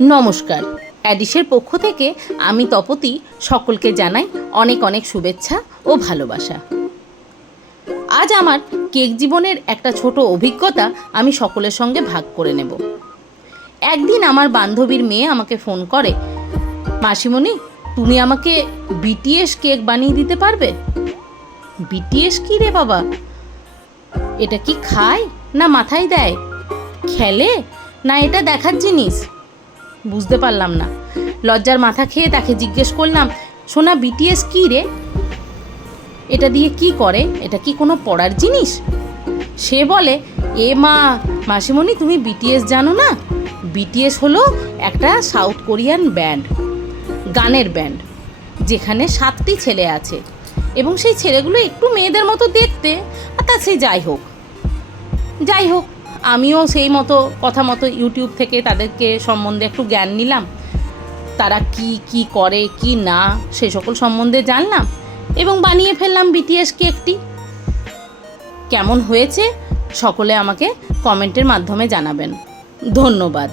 নমস্কার। অ্যাডিসের পক্ষ থেকে আমি তপতি, সকলকে জানাই অনেক অনেক শুভেচ্ছা ও ভালোবাসা। আজ আমার কেক জীবনের একটা ছোট অভিজ্ঞতা আমি সকলের সঙ্গে ভাগ করে নেব। একদিন আমার বান্ধবীর মেয়ে আমাকে ফোন করে, মাসিমণি, তুমি আমাকে বিটিএস কেক বানিয়ে দিতে পারবে? বিটিএস কী রে বাবা? এটা কি খায় না মাথায় দেয়? খেলে না এটা দেখার জিনিস? বুঝতে পারলাম না। লজ্জার মাথা খেয়ে তাকে জিজ্ঞেস করলাম, সোনা বিটিএস কী রে? এটা দিয়ে কি করে? এটা কি কোনো পড়ার জিনিস? সে বলে, এ মা, মাসিমণি, তুমি বিটিএস জানো না? বিটিএস হলো একটা সাউথ কোরিয়ান ব্যান্ড গানের ব্যান্ড যেখানে সাতটি ছেলে আছে এবং সেই ছেলেগুলো একটু মেয়েদের মতো দেখতে। আর তা সে যাই হোক যাই হোক আমিও সেই মতো কথা মতো ইউটিউব থেকে তাদেরকে সম্বন্ধে একটু জ্ঞান নিলাম। তারা কি কি করে, কি না, সে সকল সম্বন্ধে জানলাম এবং বানিয়ে ফেললাম বিটিএস কেকটি কেমন হয়েছে? সকলে আমাকে কমেন্টের মাধ্যমে জানাবেন। ধন্যবাদ।